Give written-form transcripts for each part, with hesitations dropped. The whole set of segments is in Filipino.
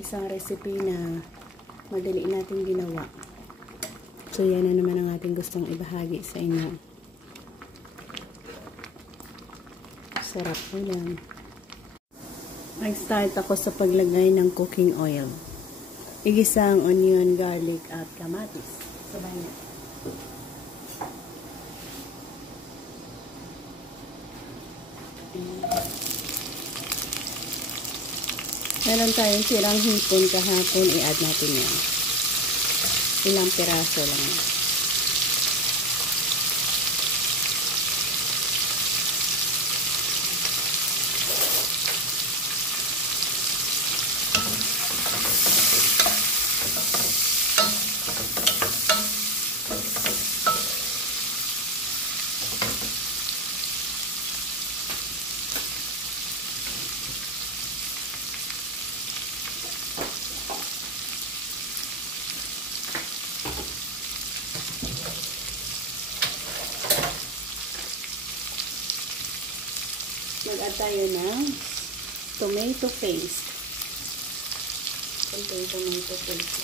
isang recipe na madali natin ginawa. So, yan na naman ang ating gustong ibahagi sa inyo. Sarap po yan. Nag-start ako sa paglagay ng cooking oil. Igisa ang onion, garlic, at kamatis. Sabay niya. Meron tayong tirang hipon kahapon, i-add natin yan. Ilang piraso lang. Mag-add tayo ng tomato paste. Ito yung tomato paste.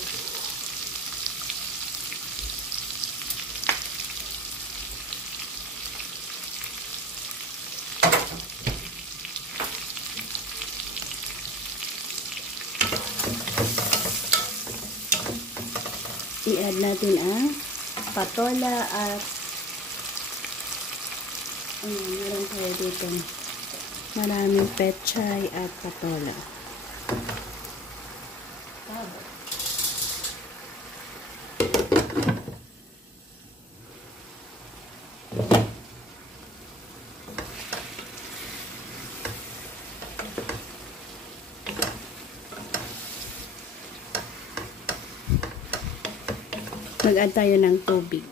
I-add natin ang patola at meron tayo dito. Maraming pechay at patola. Mag-add tayo ng tubig.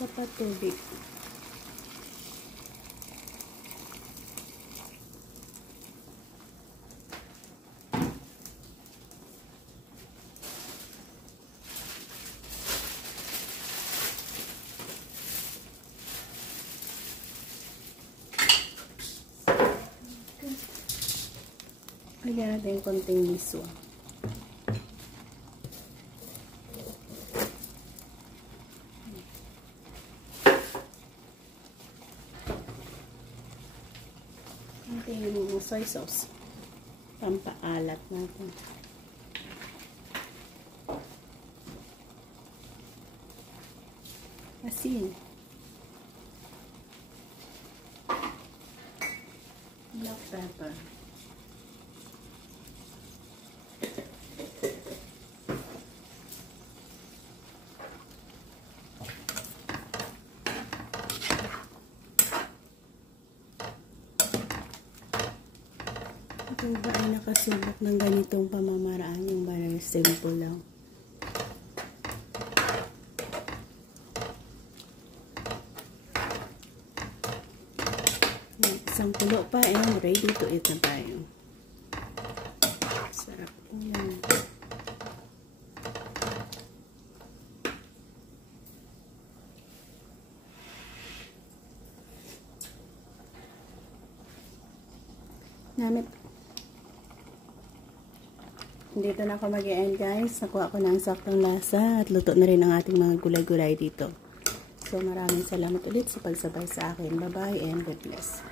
Sapat tubig. Lagyan natin yung konting miso. Konting soy sauce. Pampaalat natin. Asin. Black pepper. Kung ba ay nakasubok ng ganitong pamamaraan, yung very simple lang. Isang kulo pa and ready to eat na tayo. Sarap po yan. Dito na ako mag-e-end guys. Nakuha ko na ang saktong lasa at luto na rin ang ating mga gulay-gulay dito. So maraming salamat ulit sa pagsabay sa akin. Bye bye and God bless.